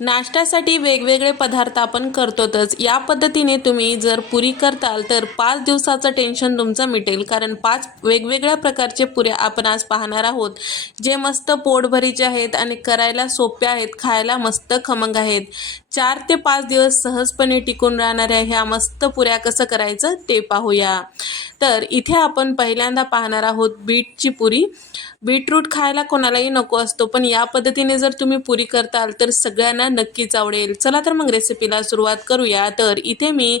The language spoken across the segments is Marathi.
नाश्त्यासाठी वेगवेगळे पदार्थ आपण करतोतच. या पद्धतीने तुम्ही जर पुरी करताल तर पाच दिवसाचं टेन्शन तुमचं मिटेल. कारण पाच वेगवेगळ्या प्रकारचे पुऱ्या आपण आज पाहणार आहोत. जे मस्त पोटभरीचे आहेत आणि करायला सोप्या आहेत खायला मस्त खमंग आहेत. चार ते पाच दिवस सहजपणे टिकून राहणाऱ्या ह्या मस्त पुऱ्या कसं करायचं ते पाहूया. तर इथे आपण पहिल्यांदा पाहणार आहोत बीटची पुरी. बीटरूट खायला कोणालाही नको असतो पण या पद्धतीने जर तुम्ही पुरी करताल तर सगळ्यांना नक्कीच आवडेल. चला तर मग रेसिपीला सुरुवात करूया. तर इथे मी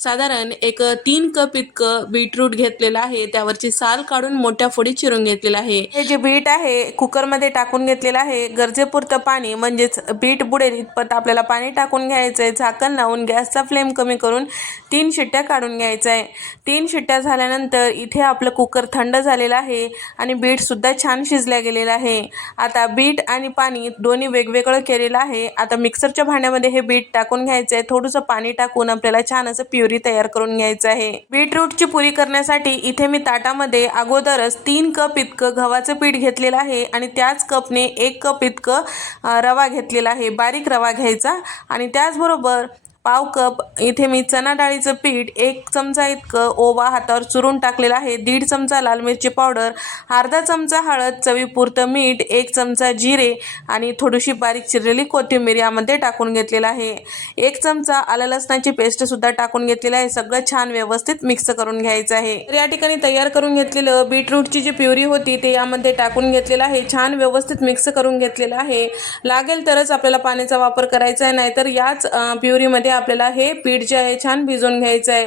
साधारण एक तीन कप इतकं बीटरूट घेतलेलं आहे. त्यावरची साल काढून मोठ्या फोडी चिरून घेतलेलं आहे. हे जे बीट आहे कुकरमध्ये टाकून घेतलेलं आहे. गरजेपुरतं पाणी म्हणजेच बीट बुडेल इतपत आपल्याला पाणी टाकून घ्यायचं आहे झाकण लावून गॅसचा फ्लेम कमी करून तीन शिट्ट्या काढून घ्यायचं आहे तीन शिट्ट्या झाल्यानंतर इथे आपलं कुकर थंड झालेलं आहे आणि बीटसुद्धा छान शिजल्या गेलेलं आहे. आता बीट आणि पाणी दोन्ही वेगवेगळं केलेलं आहे. आता मिक्सरच्या भांड्यामध्ये हे बीट टाकून घ्यायचं आहे थोडंसं पाणी टाकून आपल्याला छान असं प्युरी तयार करून घ्यायचं आहे. बीटरूटची पुरी करण्यासाठी इथे मी ताटामध्ये अगोदरच तीन कप इतकं गव्हाचं पीठ घेतलेलं आहे आणि त्याच कपने एक कप इतकं रवा घेतलेला आहे. बारीक रवा घ्यायचा आणि त्याचबरोबर पाव कप इथे मी चणा डाळीचं पीठ एक चमचा इतकं ओवा हातावर चुरून टाकलेलं आहे. दीड चमचा लाल मिरची पावडर अर्धा चमचा हळद चवीपुरतं मीठ एक चमचा जिरे आणि थोडीशी बारीक चिरलेली कोथिंबीर यामध्ये टाकून घेतलेलं आहे. एक चमचा आलं लसणाची पेस्टसुद्धा टाकून घेतलेलं आहे. सगळं छान व्यवस्थित मिक्स करून घ्यायचं आहे. तर या ठिकाणी तयार करून घेतलेलं बीटरूटची जी प्युरी होती ते यामध्ये टाकून घेतलेलं आहे. छान व्यवस्थित मिक्स करून घेतलेलं आहे. लागेल तरच आपल्याला पाण्याचा वापर करायचा आहे नाहीतर याच प्युरीमध्ये आपल्याला हे पीठ जे आहे छान भिजवून घ्यायचं आहे.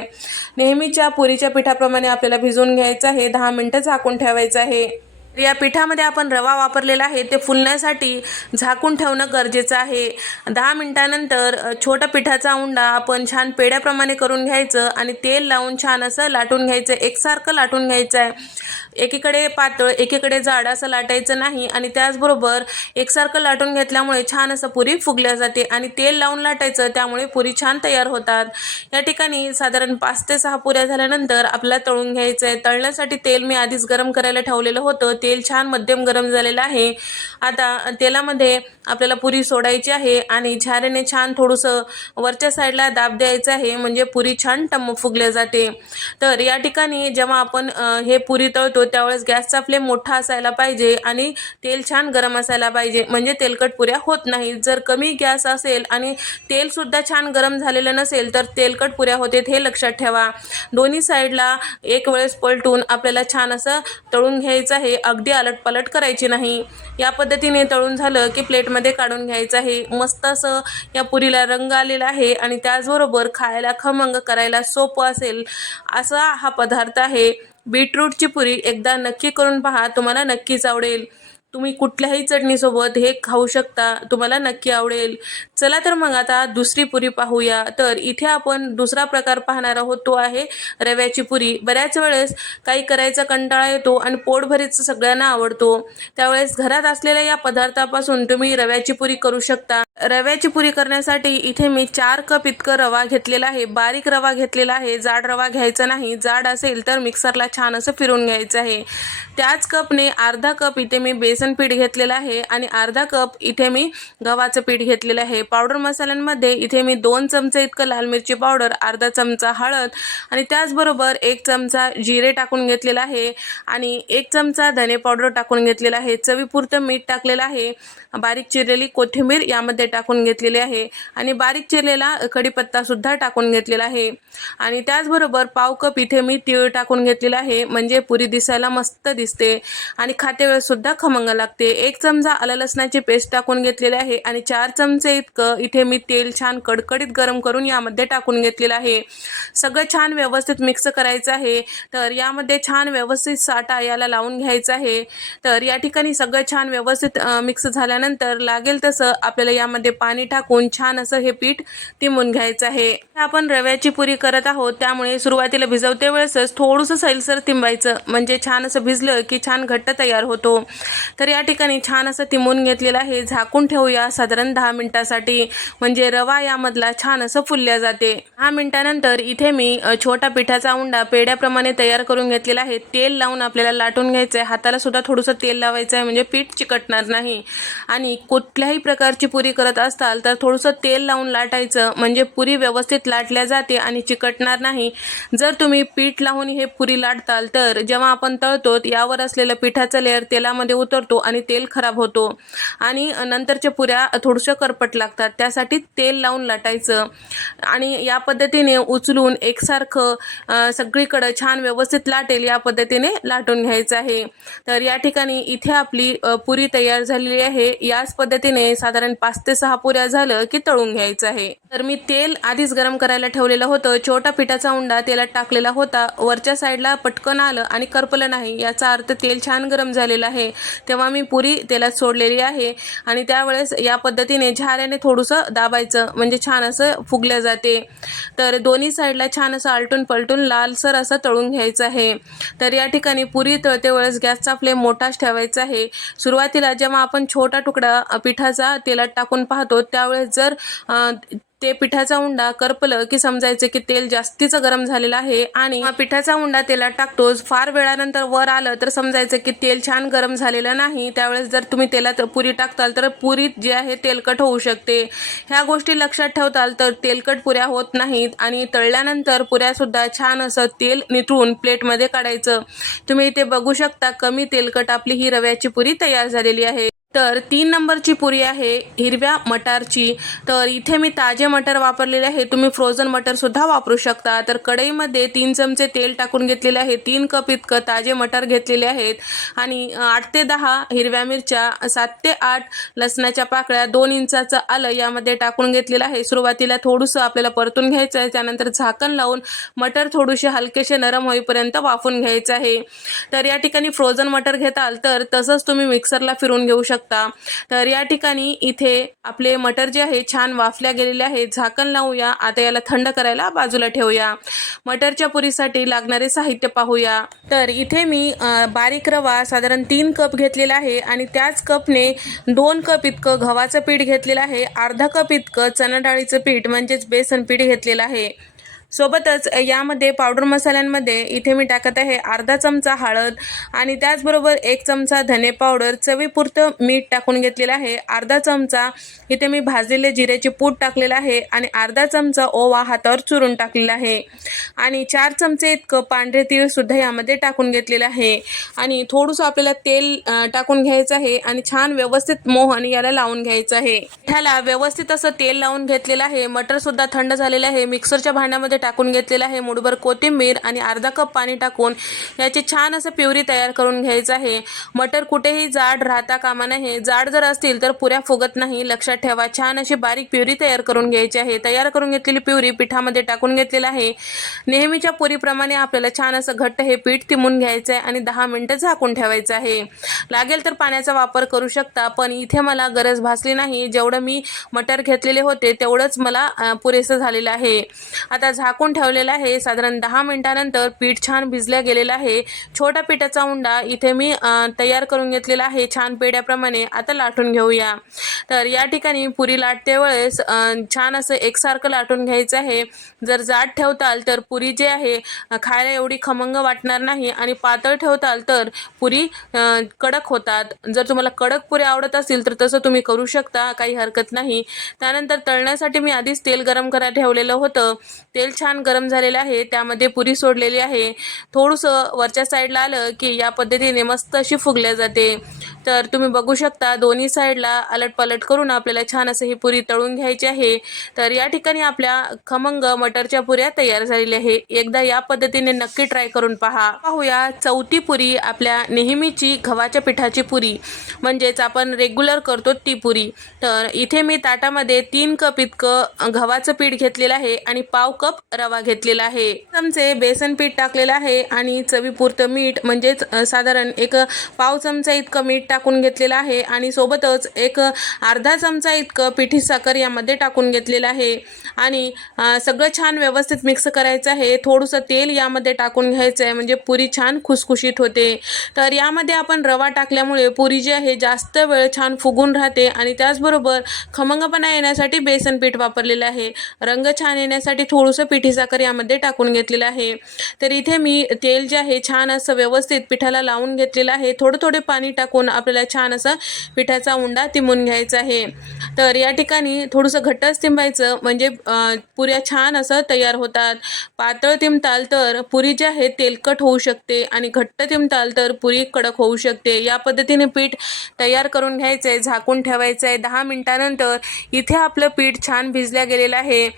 नेहमीच्या पुरीच्या पिठाप्रमाणे आपल्याला भिजवून घ्यायचं आहे. दहा मिनटं झाकून ठेवायचं आहे. या पिठामध्ये आपण रवा वापरलेला आहे. ते फुलण्यासाठी झाकून ठेवणं गरजेचं आहे. दहा मिनटानंतर छोटा पिठाचा उंडा आपण छान पेड्याप्रमाणे करून घ्यायचं आणि तेल लावून छान असं लाटून घ्यायचं. एकसारखं लाटून घ्यायचं आहे. एकीकडे पातळ एकीकडे जाड असं लाटायचं नाही आणि त्याचबरोबर एकसारखं लाटून घेतल्यामुळे छान असं पुरी फुगल्या जाते आणि तेल लावून लाटायचं त्यामुळे पुरी छान तयार होतात. या ठिकाणी साधारण पाच ते सहा पुऱ्या झाल्यानंतर आपल्याला तळून घ्यायचं आहे तळण्यासाठी तेल मी आधीच गरम करायला ठेवलेलं होतं. तेल छान मध्यम गरम झालेलं आहे. आता तेलामध्ये आपल्याला पुरी सोडायची आहे आणि झाऱ्याने छान थोडंसं वरच्या साईडला दाब द्यायचं आहे. म्हणजे पुरी छान टम्म फुगल्या जाते. तर या ठिकाणी जेव्हा आपण हे पुरी तळतो त्यावेळेस गॅसचा फ्लेम मोठा असायला पाहिजे आणि तेल छान गरम असायला पाहिजे. म्हणजे तेलकट पुऱ्या होत नाही जर कमी गॅस असेल आणि तेलसुद्धा छान गरम झालेलं नसेल तर तेलकट पुऱ्या होते हे लक्षात ठेवा. दोन्ही साईडला एक वेळेस पलटून आपल्याला छान असं तळून घ्यायचं आहे. अगदी अलटपलट करायची नाही. या पद्धतीने तळून झालं की प्लेटमध्ये काढून घ्यायचं आहे. मस्त असं या पुरीला रंग आलेला आहे आणि त्याचबरोबर खायला खमंग करायला सोपं असेल. असा हा पदार्थ आहे. बीटरूटची पुरी एकदा नक्की करून पहा तुम्हाला नक्कीच आवडेल. तुम्ही कुठल्याही चटणीसोबत हे खाऊ शकता तुम्हाला नक्की आवडेल. चला तर मग आता दुसरी पुरी पाहूया. तर इथे आपण दुसरा प्रकार पाहणार आहोत तो आहे रव्याची पुरी. बऱ्याच वेळेस काही करायचा कंटाळा येतो आणि पोटभरीच सगळ्यांना आवडतो. त्यावेळेस घरात असलेल्या या पदार्थापासून तुम्ही रव्याची पुरी करू शकता. रव्याची पुरी करण्यासाठी इथे मी चार कप इतकं रवा घेतलेला आहे. बारीक रवा घेतलेला आहे. जाड रवा घ्यायचा नाही. जाड असेल तर मिक्सरला छान असं फिरून घ्यायचं आहे. त्याच कपने अर्धा कप इथे मी बेसन पीठ घेतलेलं आहे आणि अर्धा कप इथे मी गव्हाचं पीठ घेतलेलं आहे. पावडर मसाल्यांमध्ये इथे मी दोन चमचे इतकं लाल मिरची पावडर अर्धा चमचा हळद आणि त्याचबरोबर एक चमचा जिरे टाकून घेतलेला आहे आणि एक चमचा धने पावडर टाकून घेतलेला आहे. चवीपुरतं मीठ टाकलेलं आहे. बारीक चिरलेली कोथिंबीर यामध्ये टाकून घेतलेले आहे. आणि बारीक चिरलेला कढीपत्ता सुद्धा टाकून घेतलेला आहे. आणि त्याचबरोबर पाव कप इथे मी तीळ टाकून घेतलेला आहे. म्हणजे पुरी दिसायला मस्त दिसते. आणि खाते वेळेस सुद्धा खमंग लागते. एक चमचा आलं लसणाची पेस्ट टाकून घेतलेली आहे. आणि चार चमचे इतकं इथे मी तेल छान कडकडीत गरम करून यामध्ये टाकून घेतलेलं आहे. सगळं छान व्यवस्थित मिक्स करायचं आहे. तर यामध्ये छान व्यवस्थित साठा याला लावून घ्यायचा आहे. तर या ठिकाणी सगळं छान व्यवस्थित मिक्स झाल्यानंतर लागेल तसं आपल्याला यामध्ये पाणी टाकून छान असं हे पीठ तिंबून घ्यायचं आहे. आपण रव्याची पुरी करत आहोत त्यामुळे सुरुवातीला भिजवते वेळेसच थोडंसं सैलसर तिंबायचं म्हणजे छान असं भिजलं की छान घट्ट तयार होतो. तर या ठिकाणी छान असं तिंबून घेतलेलं आहे. झाकून ठेवूया साधारण दहा मिनिटासाठी म्हणजे रवा यामधला छान असं फुलल्या जाते. दहा मिनिटानंतर इथे मी छोटा पिठाचा उंडा पेड्याप्रमाणे तयार करून घेतलेला आहे. तेल लावून आपल्याला लाटून घ्यायचं आहे हाताला सुद्धा थोडंसं तेल लावायचं आहे म्हणजे पीठ चिकटणार नाही. आणि कुठल्याही प्रकारची पुरी करत असताल तर थोडंसं तेल लावून लाटायचं. म्हणजे पुरी व्यवस्थित लाटल्या जाते आणि चिकटणार नाही. जर तुम्ही पीठ लावून हे पुरी लाटताल तर जेव्हा आपण तळतो यावर असलेलं पिठाचं लेअर तेलामध्ये उतरतो आणि तेल खराब होतो. आणि नंतरच्या पुऱ्या थोडशा करपट लागतात. त्यासाठी तेल लावून लाटायचं. आणि या पद्धतीने उचलून एकसारखं सगळीकडं छान व्यवस्थित लाटेल या पद्धतीने लाटून घ्यायचं आहे. तर या ठिकाणी इथे आपली पुरी तयार झालेली आहे. याच पद्धतीने साधारण पाच ते सहा पुऱ्या झालं की तळून घ्यायचं आहे. तर मी तेल आधीच गरम करायला ठेवलेलं होतं. छोटा पिठाचा उंडा तेलात टाकलेला होता. वरच्या साईडला पटकन आलं आणि करपलं नाही. याचा अर्थ तेल छान गरम झालेलं आहे. तेव्हा मी पुरी तेलात सोडलेली आहे आणि त्यावेळेस या पद्धतीने झाऱ्याने थोडंसं दाबायचं. म्हणजे छान असं फुगल्या जाते. तर दोन्ही साईडला छान असं आलटून पलटून लालसर असं तळून घ्यायचं आहे. तर या ठिकाणी पुरी तळते वेळेस गॅसचा फ्लेम मोठाच ठेवायचा आहे. सुरुवातीला जेव्हा आपण छोटा तुकडा पिठाचा तेलात टाकून पाहतो त्यावेळेस जर ते पिठाचा उंडा करपलं की समजायचं की तेल जास्तीचं गरम झालेलं आहे आणि पिठाचा उंडा तेलात टाकतो फार वेळानंतर वर आलं तर समजायचं की तेल छान गरम झालेलं नाही. त्यावेळेस जर तुम्ही तेलात पुरी टाकताल तर पुरी जी आहे तेलकट होऊ शकते. ह्या गोष्टी लक्षात ठेवताल तर तेलकट पुऱ्या होत नाहीत आणि तळल्यानंतर पुऱ्यासुद्धा छान असं तेल निथळून प्लेटमध्ये काढायचं. तुम्ही इथे बघू शकता कमी तेलकट आपली ही रव्याची पुरी तयार झालेली आहे. तर तीन नंबरची पुरी आहे हिरव्या मटारची. तर इथे मी ताजे मटर वापरलेले आहे. तुम्ही फ्रोझन मटरसुद्धा वापरू शकता. तर कढईमध्ये तीन चमचे तेल टाकून घेतलेले आहे. तीन कप इतकं ताजे मटर घेतलेले आहेत. आणि आठ ते दहा हिरव्या मिरच्या सात ते आठ लसणाच्या पाकळ्या दोन इंचाचं आलं यामध्ये टाकून घेतलेलं आहे. सुरुवातीला थोडंसं आपल्याला परतून घ्यायचं आहे. त्यानंतर झाकण लावून मटर थोडेसे हलकेसे नरम होईपर्यंत वाफून घ्यायचं आहे. तर या ठिकाणी फ्रोझन मटर घेताल तर तसंच तुम्ही मिक्सरला फिरून घेऊ शकता. तर या ठिकाणी इथे आपले मटर जे आहे छान वाफल्या गेलेले आहे झाकण लावूया. आता याला थंड करायला बाजूला ठेवूया. मटरच्या पुरीसाठी लागणारे साहित्य पाहूया. तर इथे मी बारीक रवा साधारण तीन कप घेतलेला आहे आणि त्याच कपने दोन कप इतकं गव्हाचं पीठ घेतलेलं आहे. अर्धा कप इतकं चणा डाळीचं पीठ म्हणजेच बेसन पीठ घेतलेलं आहे. सोबतच यामध्ये पावडर मसाल्यांमध्ये इथे मी टाकत आहे अर्धा चमचा हळद आणि त्याचबरोबर एक चमचा धने पावडर चवीपुरतं मीठ टाकून घेतलेलं आहे. अर्धा चमचा इथे मी भाजलेले जिऱ्याचे पूड टाकलेलं आहे आणि अर्धा चमचा ओवा हातावर चुरून टाकलेला आहे. आणि चार चमचे इतकं पांढरे तीळसुद्धा यामध्ये टाकून घेतलेलं आहे. आणि थोडंसं आपल्याला तेल टाकून घ्यायचं आहे आणि छान व्यवस्थित मोहन याला लावून घ्यायचं आहे. ह्याला व्यवस्थित असं तेल लावून घेतलेलं आहे. मटरसुद्धा थंड झालेलं आहे. मिक्सरच्या भांड्यामध्ये टाकून घेतलेलं आहे. मुठभर कोथिंबीर आणि अर्धा कप पाणी टाकून याची छान असं प्युरी तयार करून घ्यायचं आहे. मटर कुठेही जाड राहता कामा नये. जाड जर असतील तर पुऱ्या फुगत नाही. लक्षात ठेवा छान अशी बारीक प्युरी तयार करून घ्यायची आहे. तयार करून घेतलेली प्युरी पिठामध्ये टाकून घेतलेलं आहे. नेहमीच्या पुरीप्रमाणे आपल्याला छान असं घट्ट हे पीठ तिमून घ्यायचं आहे आणि दहा मिनटं झाकून ठेवायचं आहे. लागेल तर पाण्याचा वापर करू शकता पण इथे मला गरज भासली नाही. जेवढं मी मटर घेतलेले होते तेवढंच मला पुरेसं झालेलं आहे. आता झाकून ठेवलेलं आहे. साधारण दहा मिनिटानंतर पीठ छान भिजल्या गेलेलं आहे. छोटा पिठाचा उंडा इथे मी तयार करून घेतलेला आहे. छान पेड्याप्रमाणे आता लाटून घेऊया. तर या ठिकाणी पुरी लाटते वेळेस छान असं एकसारखं लाटून घ्यायचं आहे. जर जाड ठेवताल तर पुरी जे आहे खायला एवढी खमंग वाटणार नाही आणि पातळ ठेवताल तर पुरी कडक होतात. जर तुम्हाला कडक पुरी आवडत असतील तर तसं तुम्ही करू शकता काही हरकत नाही. त्यानंतर तळण्यासाठी मी आधीच तेल गरम करायला ठेवलेलं होतं. तेल छान गरम झालेलं आहे त्यामध्ये पुरी सोडलेली आहे. थोडंसं वरच्या साईडला आलं की या पद्धतीने मस्त अशी फुगल्या जाते. तर तुम्ही बघू शकता दोन्ही साईडला अलट पलट करून आपल्याला छान असं ही पुरी तळून घ्यायची आहे. तर या ठिकाणी आपल्या खमंग मटरच्या पुऱ्या तयार झालेल्या आहे. एकदा या पद्धतीने नक्की ट्राय करून पहा. पाहूया चौथी पुरी आपल्या नेहमीची गव्हाच्या पिठाची पुरी. म्हणजेच आपण रेग्युलर करतो ती पुरी. तर इथे मी ताटामध्ये तीन कप इतकं गव्हाचं पीठ घेतलेलं आहे आणि पाव कप रवा घेतलेला आहे. चमचे बेसन पीठ टाकलेलं आहे आणि चवीपुरतं मीठ म्हणजेच साधारण एक पाव चमचा इतकं मीठ टाकून घेतलेलं आहे आणि सोबतच एक अर्धा चमचा इतकं पिठी साखर यामध्ये टाकून घेतलेलं आहे. आणि सगळं छान व्यवस्थित मिक्स करायचं आहे. थोडंसं तेल यामध्ये टाकून घ्यायचं आहे म्हणजे पुरी छान खुसखुशीत होते. तर यामध्ये आपण रवा टाकल्यामुळे पुरी जी आहे जास्त वेळ छान फुगून राहते आणि त्याचबरोबर खमंगपणा येण्यासाठी बेसन पीठ वापरलेलं आहे. रंग छान येण्यासाठी थोडंसं पीठ पिठी साखर यामध्ये टाकून घेतलेलं आहे. तर इथे मी तेल जे आहे छान असं व्यवस्थित पिठाला लावून घेतलेलं आहे. थोडं थोडे पाणी टाकून आपल्याला छान असं पिठाचा उंडा तिमून घ्यायचा आहे. तर या ठिकाणी थोडंसं घट्टच तिंबायचं म्हणजे पुऱ्या छान असं तयार होतात. पातळ तिंबताल तर पुरी जी आहे तेलकट होऊ शकते आणि घट्ट तिंबताल तर पुरी कडक होऊ शकते. या पद्धतीने पीठ तयार करून घ्यायचं आहे झाकून ठेवायचं आहे दहा मिनिटानंतर इथे आपलं पीठ छान भिजल्या गेलेलं आहे.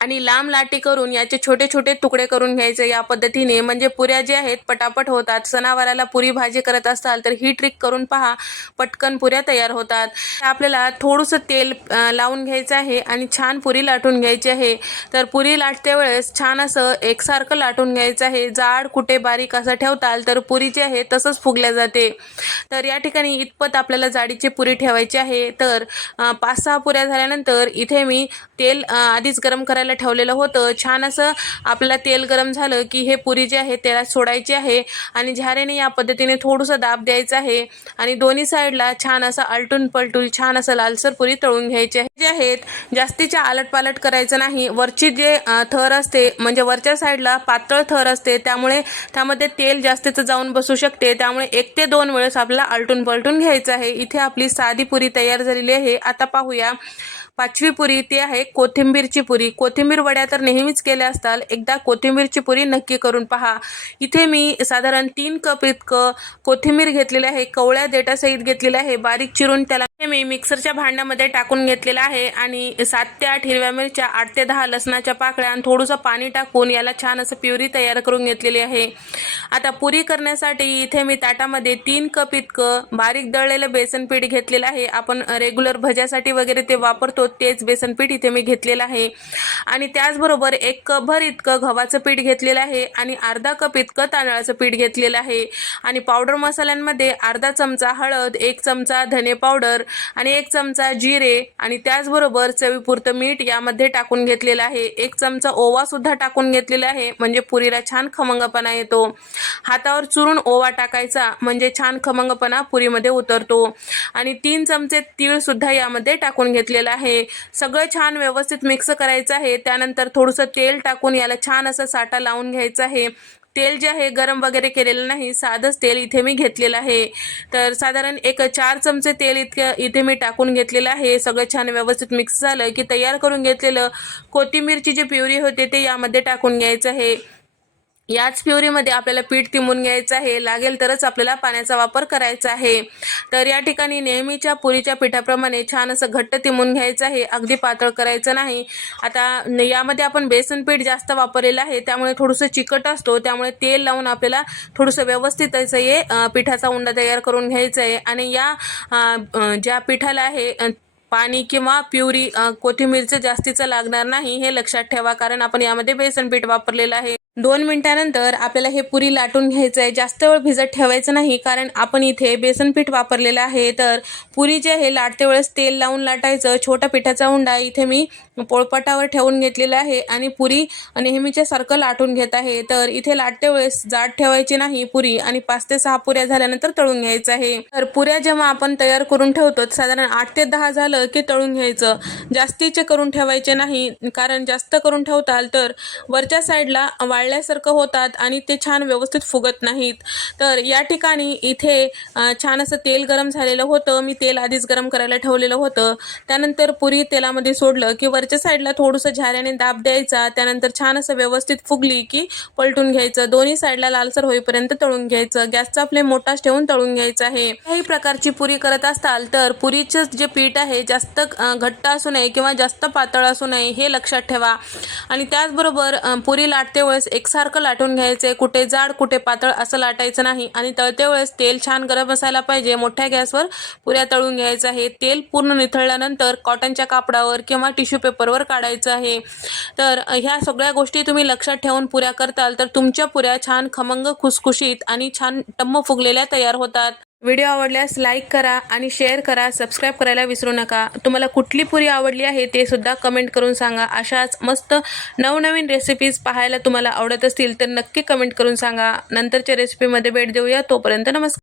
आणि लांब लाटी करून याचे छोटे छोटे तुकडे करून घ्यायचे या पद्धतीने. म्हणजे पुऱ्या ज्या आहेत पटापट होतात. सणावाराला पुरी भाजी करत असाल तर ही ट्रिक करून पहा. पटकन पुऱ्या तयार होतात. आपल्याला थोडंसं तेल लावून घ्यायचं आहे आणि छान पुरी लाटून घ्यायची आहे. तर पुरी लाटते वेळेस छान असं एकसारखं लाटून घ्यायचं आहे. जाड कुठे बारीक असं ठेवताल तर पुरी जी आहे तसंच फुगल्या जाते. तर या ठिकाणी इतपत आपल्याला जाडीची पुरी ठेवायची आहे. तर पाच सहा पुऱ्या झाल्यानंतर इथे मी तेल आधीच गरम करायला ठेवलेलं होतं. छान असं आपल्याला तेल गरम झालं की हे पुरी जे आहे त्याला सोडायची आहे आणि झाऱ्याने या पद्धतीने थोडंसं दाब द्यायचं आहे आणि दोन्ही साईडला छान असं आलटून पलटून छान असं लालसर पुरी तळून घ्यायची आहे. जे आहेत जास्तीच्या आलटपालट करायचं नाही. वरची जे थर असते म्हणजे वरच्या साईडला पातळ थर असते त्यामुळे त्यामध्ये तेल जास्तीचं जाऊन बसू शकते. त्यामुळे एक ते दोन वेळेस आपल्याला आलटून पलटून घ्यायचं आहे. इथे आपली साधी पुरी तयार झालेली आहे. आता पाहूया. पाचवी पुरी ती आहे कोथिंबीरची पुरी. कोथिंबीर वड्या तर नेहमीच केल्या असताल एकदा कोथिंबीरची पुरी नक्की करून पहा. इथे मी साधारण तीन कप इतकं कोथिंबीर घेतलेलं आहे कवळ्या देठासहित घेतलेलं आहे. बारीक चिरून त्याला हे मी मिक्सरच्या भांड्यामध्ये टाकून घेतलेलं आहे आणि सात ते आठ हिरव्या मिरच्या आठ ते दहा लसणाच्या पाकळ्या आणि थोडंसं पाणी टाकून याला छान असं प्युरी तयार करून घेतलेली आहे. आता पुरी करण्यासाठी इथे मी ताटामध्ये तीन कप इतकं बारीक दळलेलं बेसन पीठ घेतलेलं आहे. आपण रेग्युलर भज्यासाठी वगैरे ते वापरतो तेच बेसन पीठ इथे मी घेतलेलं आहे. आणि त्याचबरोबर एक कपभर इतकं गव्हाचं पीठ घेतलेलं आहे आणि अर्धा कप इतकं तांदळाचं पीठ घेतलेलं आहे. आणि पावडर मसाल्यांमध्ये अर्धा चमचा हळद एक चमचा धने पावडर आणि एक चमचा जिरे आणि त्याचबरोबर चवीपुरतं मीठ यामध्ये टाकून घेतलेलं आहे. एक चमचा ओवा सुद्धा टाकून घेतलेला आहे. म्हणजे पुरीला छान खमंगपणा येतो. हातावर चुरून ओवा टाकायचा म्हणजे छान खमंगपणा पुरीमध्ये उतरतो. आणि तीन चमचे तीळ सुद्धा यामध्ये टाकून घेतलेलं आहे. सगळं छान व्यवस्थित मिक्स करायचं आहे. त्यानंतर थोडंसं तेल टाकून याला छान असं साठा लावून घ्यायचं आहे. तेल जे आहे गरम वगैरे केलेलं नाही. साधंच तेल इथे मी घेतलेलं आहे. तर साधारण एक चार चमचे तेल इतकं इथे मी टाकून घेतलेलं आहे. सगळं छान व्यवस्थित मिक्स झालं की तयार करून घेतलेलं. कोथिंबीरची जी प्युरी होते ते यामध्ये टाकून घ्यायचं आहे. याच प्युरीमध्ये आपल्याला पीठ तिमून घ्यायचं आहे. लागेल तरच आपल्याला पाण्याचा वापर करायचा आहे. तर या ठिकाणी नेहमीच्या पुरीच्या पिठाप्रमाणे छान असं घट्ट तिमून घ्यायचं आहे. अगदी पातळ करायचं नाही. आता यामध्ये आपण बेसन पीठ जास्त वापरलेलं आहे. त्यामुळे थोडंसं चिकट असतो. त्यामुळे तेल लावून आपल्याला थोडंसं व्यवस्थित असं हे पिठाचा उंडा तयार करून घ्यायचा आहे. आणि या ज्या पिठाला आहे पाणी किंवा प्युरी कोथिंबीरचं जास्तीचं लागणार नाही हे लक्षात ठेवा. कारण आपण यामध्ये बेसन पीठ वापरलेलं आहे. दोन मिनिटानंतर आपल्याला हे पुरी लाटून घ्यायचं आहे. जास्त वेळ भिजत ठेवायचं नाही कारण आपण इथे बेसन पीठ वापरलेलं आहे. तर पुरी जे आहे लाटते वेळेस तेल लावून लाटायचं. छोटा पिठाचा उंडा इथे मी पोळपाटावर ठेवून घेतलेलं आहे आणि पुरी नेहमीच्या सारखं लाटून घेत आहे. तर इथे लाटते वेळेस जाड ठेवायची नाही पुरी आणि पाच ते सहा पुऱ्या झाल्यानंतर तळून घ्यायचं आहे. तर पुऱ्या जेव्हा आपण तयार करून ठेवतो साधारण आठ ते दहा झालं की तळून घ्यायचं. जास्तीचे करून ठेवायचे नाही कारण जास्त करून ठेवताल तर वरच्या साईडला वाळल्यासारखं होतात आणि ते छान व्यवस्थित फुगत नाहीत. तर या ठिकाणी इथे छान असं तेल गरम झालेलं होतं. मी तेल आधीच गरम करायला ठेवलेलं होतं. त्यानंतर पुरी तेलामध्ये सोडलं की वर वरच्या साईडला थोडंसं झाऱ्याने दाब द्यायचा त्यानंतर छान असं व्यवस्थित फुगली की पलटून घ्यायचं. दोन्ही साईडला लालसर होईपर्यंत तळून घ्यायचं. गॅसचा फ्लेम मोठाच ठेवून तळून घ्यायचं आहे. काही प्रकारची पुरी करत असताल तर पुरीचं जे पीठ आहे जास्त घट्ट असू नये किंवा जास्त पातळ असू नये हे लक्षात ठेवा. आणि त्याचबरोबर पुरी लाटते वेळेस एकसारखं लाटून घ्यायचे. कुठे जाड कुठे पातळ असं लाटायचं नाही. आणि तळते वेळेस तेल छान गरम असायला पाहिजे. मोठ्या गॅसवर पुऱ्या तळून घ्यायचं आहे. तेल पूर्ण निथळल्यानंतर कॉटनच्या कापडावर किंवा टिश्यू पेपर पेपरवर काढायचं आहे. तर ह्या सगळ्या गोष्टी तुम्ही लक्षात ठेवून पुऱ्या करताल तर तुमच्या पुऱ्या छान खमंग खुसखुशीत आणि छान टम्म फुगलेल्या तयार होतात. व्हिडिओ आवडल्यास लाईक करा आणि शेअर करा सबस्क्राईब करायला विसरू नका. तुम्हाला कुठली पुरी आवडली आहे ते सुद्धा कमेंट करून सांगा. अशाच मस्त नवनवीन रेसिपीज पाहायला तुम्हाला आवडत असतील तर नक्की कमेंट करून सांगा. नंतरच्या रेसिपीमध्ये भेट देऊया. तोपर्यंत नमस्कार.